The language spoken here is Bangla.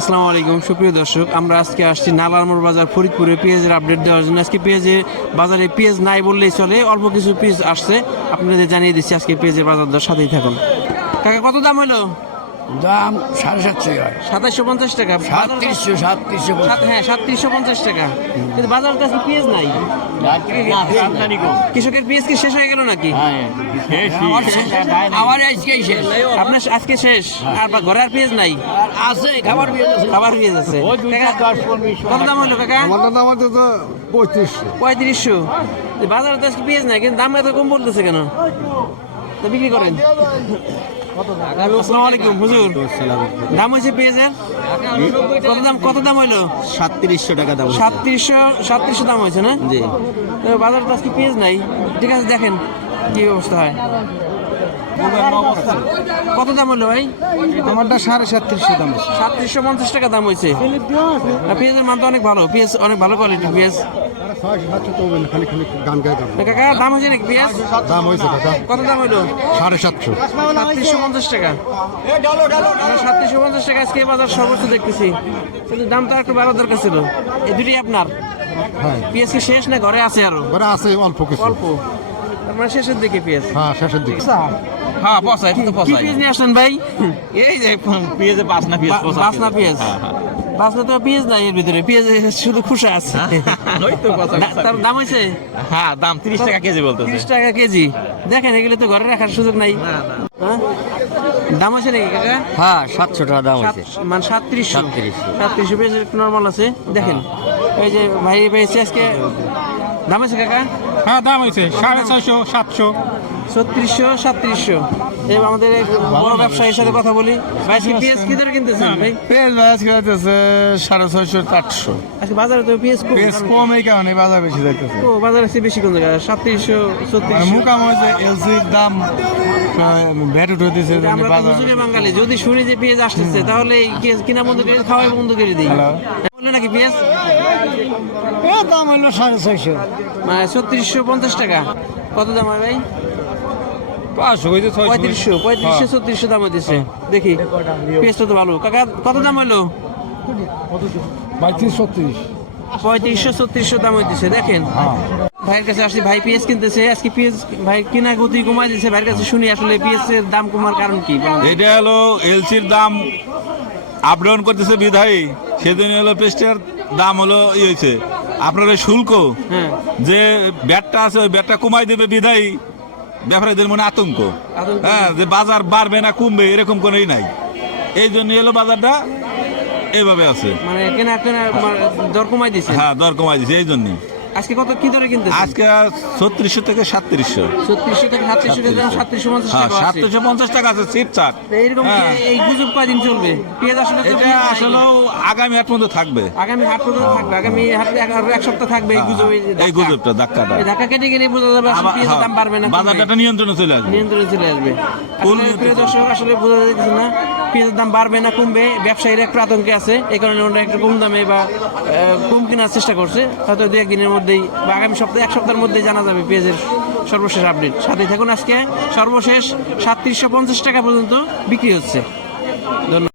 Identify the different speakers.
Speaker 1: আসসালামু আলাইকুম। সুপ্রিয় দর্শক, আমরা আজকে আসছি নালারমোর বাজার ফরিদপুরে পেঁয়াজের আপডেট দেওয়ার জন্য। আজকে পেঁয়াজে বাজারে পেঁয়াজ নাই বললেই চলে, অল্প কিছু পেঁয়াজ আসছে। আপনাদের জানিয়ে দিচ্ছি আজকে পেঁয়াজের বাজার দর, সাথেই থাকুন। কাকা, কত দাম হলো?
Speaker 2: দাম সাড়ে সাতশো হয়।
Speaker 1: সাতাইশশো পঞ্চাশ টাকা।
Speaker 2: সাতত্রিশশো সাতত্রিশশো
Speaker 1: সাত হ্যাঁ সাতত্রিশশো পঞ্চাশ টাকা। কিন্তু বাজার তো আজকে পেঁয়াজ নাই। কৃষকের পেঁয়াজ কি শেষ হয়ে গেল নাকি?
Speaker 2: আমার আজকেই শেষ।
Speaker 1: আপনার আজকে শেষ? আর বা ঘরে আর পেঁয়াজ নাই?
Speaker 2: আছে খাবার পেয়ে যাচ্ছে
Speaker 1: খাবার পেঁয়াজ আছে। কত দাম হলো কাকা?
Speaker 3: আমার দাম আছে তো পঁয়ত্রিশশো।
Speaker 1: পঁয়ত্রিশশো। বাজারে তো আজকে পেঁয়াজ নাই কিন্তু দাম এত কম বলতেছে কেন? তো বিক্রি করেন। আসসালামু আলাইকুম হুজুর। দাম? হয়েছে পেঁয়াজের? কত দাম? কত দাম হইল?
Speaker 3: সাতত্রিশশো টাকা দাম
Speaker 1: সাতত্রিশশো সাতত্রিশশো দাম হয়েছে না?
Speaker 3: জি।
Speaker 1: তো বাজারে তো আজকে পেঁয়াজ নাই। ঠিক আছে দেখেন কি অবস্থা হয়। কত দাম হলো ভাই?
Speaker 3: আমারটা সাড়ে সাতত্রিশশো দাম
Speaker 1: সাতত্রিশশো পঞ্চাশ টাকা দাম হয়েছে। পেঁয়াজের মান তো অনেক ভালো। পেঁয়াজ অনেক ভালো কোয়ালিটির পেঁয়াজ।
Speaker 3: দাম।
Speaker 1: কাকা দাম হয়েছে নাকি পেঁয়াজ?
Speaker 3: দাম হয়েছে কাকা।
Speaker 1: কত দাম হলো?
Speaker 3: সাড়ে সাতশো।
Speaker 1: সাতত্রিশশো পঞ্চাশ টাকা। সাতত্রিশশো পঞ্চাশ টাকা আজকে বাজার সর্বোচ্চ দেখতেছি। কিন্তু দাম তো একটু বাড়ার দরকার ছিল। এই দুটি আপনার?
Speaker 3: হ্যাঁ।
Speaker 1: পেঁয়াজ কি শেষ না ঘরে আছে আরও?
Speaker 3: ঘরে আছে অল্প কিছু।
Speaker 1: অল্প। আপনার শেষের দিকে পেঁয়াজ।
Speaker 3: হ্যাঁ শেষের দিকে।
Speaker 4: হ্যাঁ পচাই তো পচাই
Speaker 1: পেঁয়াজ নিয়ে আসলেন ভাই
Speaker 4: এই যে পেঁয়াজে পাঁচ না পেঁয়াজ পচা
Speaker 1: বাসনা পেঁয়াজ বাসনা তো পেঁয়াজ নাই এর ভিতরে পেঁয়াজ শুধু খুশা আছে
Speaker 4: ওই তো পচা
Speaker 1: তার দাম হয়েছে
Speaker 4: হ্যাঁ দাম তিরিশ টাকা কেজি বলতেছে
Speaker 1: তিরিশ টাকা কেজি দেখেন এগুলো তো ঘরে রাখার সুযোগ নাই হ্যাঁ? দাম আছে নাকি কাকা
Speaker 2: হ্যাঁ সাতশো টাকা দাম
Speaker 1: সাত- মানে সাতত্রিশশো
Speaker 2: সাতত্রিশশো।
Speaker 1: সাতত্রিশশো পেঁয়াজ একটু নর্মাল আছে দেখেন এই যে ভাই পেয়েছে আজকে দাম আছে কাকা
Speaker 3: হ্যাঁ দাম হয়েছে সাড়ে ছয়শো সাতশো।
Speaker 1: ছত্রিশশো সাতত্রিশশো। এই আমাদের এক বড় ব্যবসায়ীর সাথে কথা বলি। ভাই পেঁয়াজ কি দরে কিনতেছেন ভাই?
Speaker 3: পেঁয়াজ বাজার যাইতেছে সাড়ে ছয়শো আটশো।
Speaker 1: আজকে বাজারে তো পেঁয়াজ কম
Speaker 3: পেঁয়াজ কম এই কারণে বাজার বেশি যাইতেছে।
Speaker 1: ও বাজারে আছে বেশি কোন জায়গায়? সাতত্রিশশো ছত্রিশশো।
Speaker 3: মুকাম হয়েছে এলসির দাম ভ্যাট উঠে দিয়েছে
Speaker 1: আমরা হুজুরে বাঙালি। যদি শুনি যে পেঁয়াজ আসতেছে তাহলে কিনা বন্ধ করে খাওয়াই বন্ধ করে দিই। বললে নাকি পেঁয়াজ?
Speaker 3: এর দাম হইল সাড়ে ছয়শো।
Speaker 1: মানে ছত্রিশশো পঞ্চাশ টাকা। কত দাম হয় ভাই? পঁয়ত্রিশশো পঁয়ত্রিশশো ছত্রিশশো দাম হইতেছে। দেখি পেঁয়াজটা তো ভালো। কাকা কত দাম হলো পঁয়ত্রিশশো ছত্রিশশো দাম হইতেছে দেখেন। ভাইয়ের কাছে আসছি ভাই পেঁয়াজ কিনতেছে। আজকে পেঁয়াজ ভাই কিনা গতি কমাই দিচ্ছে ভাইয়ের কাছে শুনি আসলে পেঁয়াজের দাম কমার কারণ কি
Speaker 4: এটা হলো এলসির দাম আপ ডাউন করতেছে বিধায়ী। সেদিন হলো পেস্টের দাম হলো ই হয়েছে আপনার ওই শুল্ক
Speaker 1: হ্যাঁ।
Speaker 4: যে ব্যাটটা আছে ওই ব্যাটটা কমাই দেবে বিধায়ী ব্যাপারীদের মনে আতঙ্ক। হ্যাঁ যে বাজার বাড়বে না কমবে এরকম কোনোই নাই। এই জন্য এলো বাজারটা এইভাবে আছে।
Speaker 1: মানে কেনা কেনা দর কমাই দিছে।
Speaker 4: হ্যাঁ দর কমাই দিছে এই জন্যই।
Speaker 1: আজকে কত কি দরে কিনতেছে
Speaker 4: আজকে ছত্রিশশো থেকে সাতত্রিশশো।
Speaker 1: ছত্রিশশো থেকে সাতত্রিশশো থেকে সাতত্রিশশো। পঞ্চাশ
Speaker 4: হ্যাঁ
Speaker 1: টাকা
Speaker 4: সাতশো পঞ্চাশ টাকা আছে চিপ চাট।
Speaker 1: এইরকম
Speaker 4: হ্যাঁ।
Speaker 1: এই গুজব কয়দিন চলবে? পেঁয়াজ আসলে
Speaker 4: এটা
Speaker 1: পেঁয়াজ
Speaker 4: আগামী হাট পর্যন্ত থাকবে।
Speaker 1: আগামী হাট পর্যন্ত থাকবে। আগামী হাট এক সপ্তাহ থাকবে এই গুজব এই যে
Speaker 4: এই
Speaker 1: ধাক্কা।
Speaker 4: গুজবটা ধাক্কাটা।
Speaker 1: এই ধাক্কা কেটে গেলে বোঝা যাবে আসলে পেঁয়াজের দাম
Speaker 4: হ্যাঁ,
Speaker 1: বাড়বে না
Speaker 4: বাজারটা নিয়ন্ত্রণে চলে আসবে।
Speaker 1: নিয়ন্ত্রণে চলে আসবে। আসলে প্রিয় দর্শক আসলে বোঝা যাচ্ছে না পেঁয়াজের দাম বাড়বে না কমবে। ব্যবসায়ীরা একটু আতঙ্কে আছে এই কারণে ওরা একটু কম দামে বা কম কেনার চেষ্টা করছে। হয়তো দু একদিনের মধ্যেই বা আগামী সপ্তাহে এক সপ্তাহের মধ্যেই জানা যাবে পেঁয়াজের সর্বশেষ আপডেট সাথে থাকুন আজকে। সর্বশেষ সাতত্রিশশো পঞ্চাশ টাকা পর্যন্ত বিক্রি হচ্ছে। ধন্যবাদ।